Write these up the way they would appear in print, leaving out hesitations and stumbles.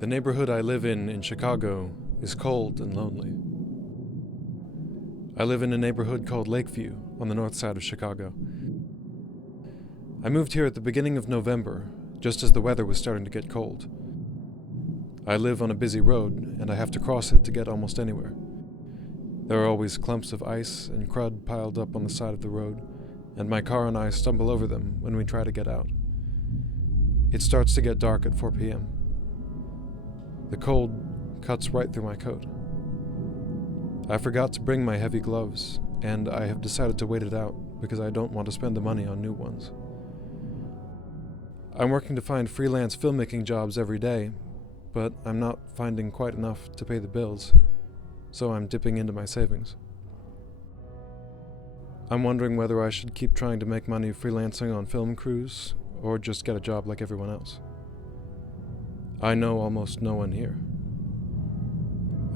The neighborhood I live in Chicago is cold and lonely. I live in a neighborhood called Lakeview on the north side of Chicago. I moved here at the beginning of November, just as the weather was starting to get cold. I live on a busy road, and I have to cross it to get almost anywhere. There are always clumps of ice and crud piled up on the side of the road, and my car and I stumble over them when we try to get out. It starts to get dark at 4 p.m. The cold cuts right through my coat. I forgot to bring my heavy gloves, and I have decided to wait it out because I don't want to spend the money on new ones. I'm working to find freelance filmmaking jobs every day, but I'm not finding quite enough to pay the bills, so I'm dipping into my savings. I'm wondering whether I should keep trying to make money freelancing on film crews, or just get a job like everyone else. I know almost no one here.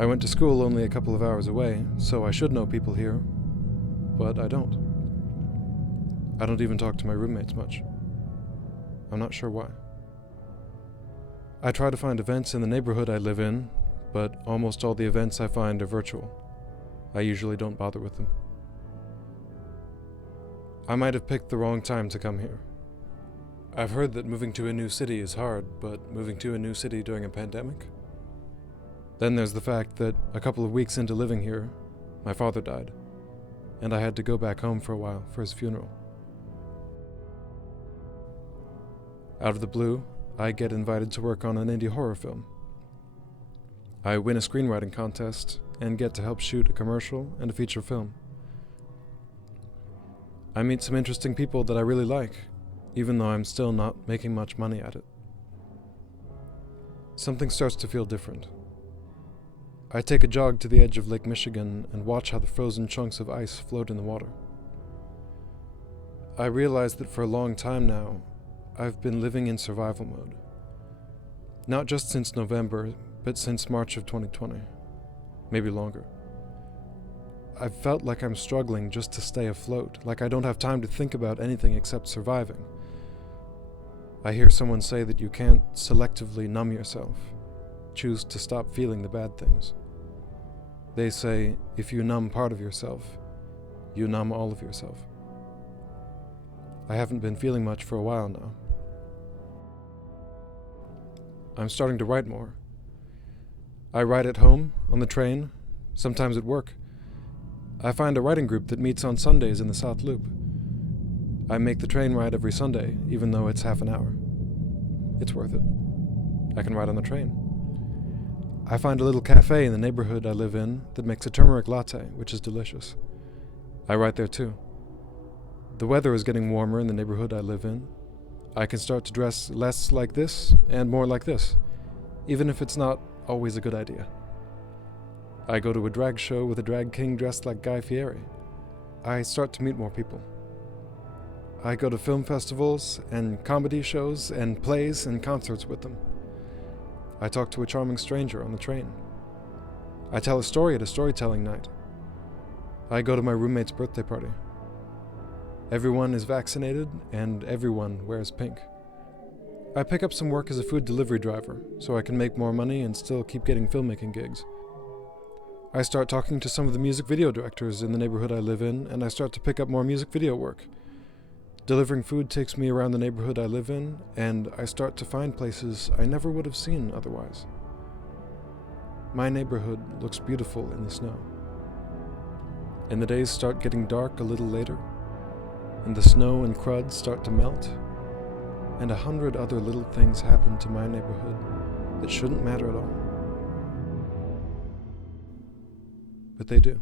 I went to school only a couple of hours away, so I should know people here, but I don't. I don't even talk to my roommates much. I'm not sure why. I try to find events in the neighborhood I live in, but almost all the events I find are virtual. I usually don't bother with them. I might have picked the wrong time to come here. I've heard that moving to a new city is hard, but moving to a new city during a pandemic? Then there's the fact that a couple of weeks into living here, my father died, and I had to go back home for a while for his funeral. Out of the blue, I get invited to work on an indie horror film. I win a screenwriting contest and get to help shoot a commercial and a feature film. I meet some interesting people that I really like, even though I'm still not making much money at it. Something starts to feel different. I take a jog to the edge of Lake Michigan and watch how the frozen chunks of ice float in the water. I realize that for a long time now, I've been living in survival mode. Not just since November, but since March of 2020. Maybe longer. I've felt like I'm struggling just to stay afloat, like I don't have time to think about anything except surviving. I hear someone say that you can't selectively numb yourself, choose to stop feeling the bad things. They say, if you numb part of yourself, you numb all of yourself. I haven't been feeling much for a while now. I'm starting to write more. I write at home, on the train, sometimes at work. I find a writing group that meets on Sundays in the South Loop. I make the train ride every Sunday, even though it's half an hour. It's worth it. I can ride on the train. I find a little cafe in the neighborhood I live in that makes a turmeric latte, which is delicious. I write there too. The weather is getting warmer in the neighborhood I live in. I can start to dress less like this and more like this, even if it's not always a good idea. I go to a drag show with a drag king dressed like Guy Fieri. I start to meet more people. I go to film festivals and comedy shows and plays and concerts with them. I talk to a charming stranger on the train. I tell a story at a storytelling night. I go to my roommate's birthday party. Everyone is vaccinated and everyone wears pink. I pick up some work as a food delivery driver so I can make more money and still keep getting filmmaking gigs. I start talking to some of the music video directors in the neighborhood I live in, and I start to pick up more music video work. Delivering food takes me around the neighborhood I live in, and I start to find places I never would have seen otherwise. My neighborhood looks beautiful in the snow. And the days start getting dark a little later, and the snow and crud start to melt, and 100 other little things happen to my neighborhood that shouldn't matter at all. But they do.